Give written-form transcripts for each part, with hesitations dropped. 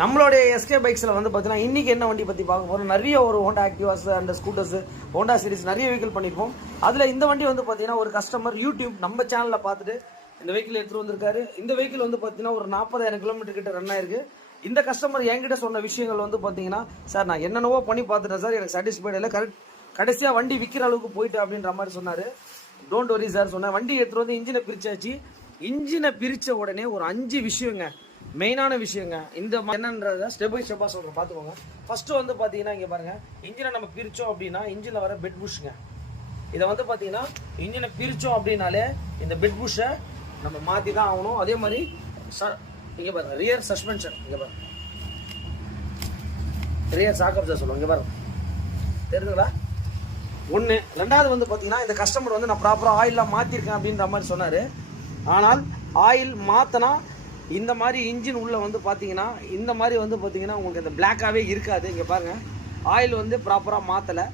நம்மளுடைய எஸ்கே பைக்ஸில் வந்து பார்த்தீங்கன்னா இன்றைக்கி என்ன வண்டி பற்றி பார்க்க போகிறோம். நிறைய ஒரு Honda Activas and scooters, Honda series நிறைய வெஹிக்கிள் பண்ணியிருப்போம். அதில் இந்த வண்டி வந்து பார்த்தீங்கன்னா ஒரு கஸ்டமர் யூடியூப் நம்ம சேனலில் பார்த்துட்டு இந்த வெஹிக்கிள் எடுத்துகிட்டு வந்திருக்காரு. இந்த வெஹிக்கிள் வந்து பார்த்தீங்கன்னா ஒரு 40,000 கிலோமீட்டர் கிட்ட ரன் ஆயிருக்கு. இந்த கஸ்டமர் என்கிட்ட சொன்ன விஷயங்கள் வந்து பார்த்தீங்கன்னா, சார் நான் என்னென்னவோ பண்ணி பார்த்துட்டேன் சார், எனக்கு சாட்டிஸ்ஃபைடு இல்லை, கடைசியாக வண்டி விற்கிற அளவுக்கு போயிட்டு அப்படின்ற மாதிரி சொன்னார். டோன்ட் வரி சார் சொன்னேன். வண்டி எடுத்துகிட்டு வந்து இன்ஜினை பிரிச்சாச்சு. இன்ஜினை பிரித்த உடனே ஒரு 5 விஷயங்க, மெயினான விஷயங்க. இந்த என்னன்றத ஸ்டெப் பை ஸ்டெப்பாக சொல்கிறேன், பார்த்துக்கோங்க. ஃபஸ்ட்டு வந்து பார்த்தீங்கன்னா இங்கே பாருங்கள், இன்ஜினை நம்ம பிரித்தோம் அப்படின்னா இன்ஜினில் வர பெட் புஷ்ங்க, இதை வந்து பார்த்தீங்கன்னா இன்ஜினை பிரித்தோம் அப்படின்னாலே இந்த பெட் புஷ்ஷை நம்ம மாற்றி தான் ஆகணும். அதே மாதிரி இங்கே பாருங்க, ரியர் சஸ்பென்ஷன், இங்கே பாருங்க, ரியர் சாக்கப் தான் சொல்லுவோம், இங்கே பாருங்க, தெரியுதுங்களா? ஒன்று. ரெண்டாவது வந்து பார்த்தீங்கன்னா இந்த கஸ்டமர் வந்து நான் ப்ராப்பராக ஆயிலெலாம் மாற்றிருக்கேன் அப்படின்ற மாதிரி சொன்னார். ஆனால் ஆயில் மாற்றினா இந்த மாதிரி இன்ஜின் உள்ளே வந்து பார்த்தீங்கன்னா இந்த மாதிரி வந்து பார்த்தீங்கன்னா உங்களுக்கு இந்த பிளாக்காகவே இருக்காது. இங்கே பாருங்கள், ஆயில் வந்து ப்ராப்பராக மாற்றலை.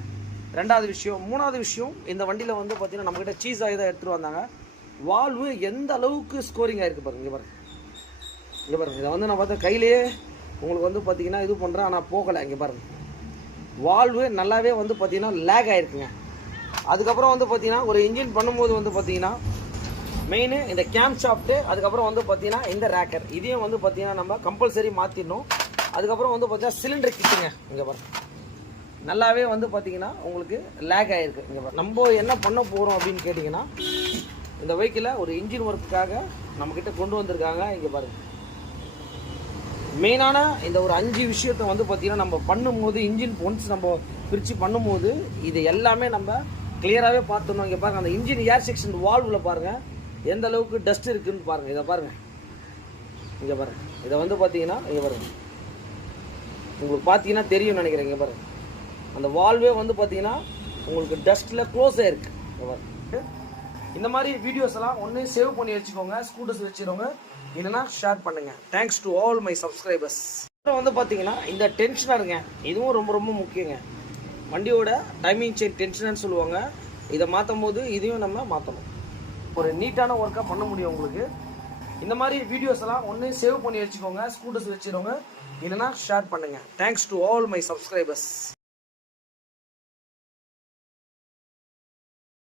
ரெண்டாவது விஷயம். மூணாவது விஷயம், இந்த வண்டியில் வந்து பார்த்தீங்கன்னா நம்மக்கிட்ட சீஸ் ஆகி தான் எடுத்துகிட்டு வந்தாங்க. வால்வு எந்த அளவுக்கு ஸ்கோரிங் ஆகிருக்கு பாருங்கள். இங்கே பாருங்கள், இங்கே பாருங்கள், இதை வந்து நான் பார்த்தா கையிலேயே உங்களுக்கு வந்து பார்த்தீங்கன்னா இது பண்ணுறேன், ஆனால் போகலை. இங்கே பாருங்கள், வால்வு நல்லாவே வந்து பார்த்தீங்கன்னா லேக் ஆகிருக்குங்க. அதுக்கப்புறம் வந்து பார்த்தீங்கன்னா ஒரு இன்ஜின் பண்ணும்போது வந்து பார்த்தீங்கன்னா மெயின் இந்த கேம் ஷாஃப்ட்டு, அதுக்கப்புறம் வந்து பார்த்தீங்கன்னா இந்த ரேக்கர், இதையும் வந்து பார்த்தீங்கன்னா நம்ம கம்பல்சரி மாற்றிடணும். அதுக்கப்புறம் வந்து பார்த்தீங்கன்னா சிலிண்டர் கிட்டுங்க, இங்கே பாருங்க, நல்லாவே வந்து பார்த்தீங்கன்னா உங்களுக்கு லேக் ஆகிருக்கு. இங்கே பாருங்க, நம்ம என்ன பண்ண போகிறோம் அப்படின்னு கேட்டிங்கன்னா, இந்த வெஹிக்கிளை ஒரு இன்ஜின் ஒர்க்குக்காக நம்மக்கிட்ட கொண்டு வந்திருக்காங்க. இங்கே பாருங்கள், மெயினான இந்த ஒரு 5 விஷயத்தை வந்து பார்த்தீங்கன்னா நம்ம பண்ணும்போது, இன்ஜின் ஒன்ஸ் நம்ம பிரித்து பண்ணும்போது இது எல்லாமே நம்ம கிளியராகவே பார்த்துடணும். இங்கே பாருங்கள், அந்த இன்ஜின் ஏர் செக்ஷன் வால்வில் பாருங்கள் எந்த அளவுக்கு டஸ்ட் இருக்குதுன்னு பாருங்கள். இதை பாருங்கள், இங்கே பாருங்கள், இதை வந்து பார்த்தீங்கன்னா இங்கே பாருங்கள், உங்களுக்கு பார்த்தீங்கன்னா தெரியும் நினைக்கிறேன். இங்கே பாருங்கள், அந்த வால்வே வந்து பார்த்தீங்கன்னா உங்களுக்கு டஸ்ட்டில் க்ளோஸ் ஆகிருக்கு. இங்கே பாருங்கள், இந்த மாதிரி வீடியோஸ் எல்லாம் ஒன்று சேவ் பண்ணி வச்சுக்கோங்க, ஸ்கூட்டர்ஸ் வச்சுருவோங்க, இல்லைனா ஷேர் பண்ணுங்கள். Thanks to all my subscribers. அப்புறம் வந்து பார்த்தீங்கன்னா இந்த டென்ஷனருங்க, இதுவும் ரொம்ப ரொம்ப முக்கியங்க. வண்டியோட டைமிங் செயின் டென்ஷனர்னு சொல்லுவாங்க. இதை மாற்றும் போது இதையும் நம்ம மாற்றணும், ஒரு நீட்டான ஒர்க்காக பண்ண முடியும் உங்களுக்கு. இந்த மாதிரி வீடியோஸ் எல்லாம் ஒன்று சேவ் பண்ணி வச்சுக்கோங்க, ஸ்கூட்டர்ஸ் வச்சுருவோங்க, இல்லைனா ஷேர் பண்ணுங்கள். Thanks to all my subscribers.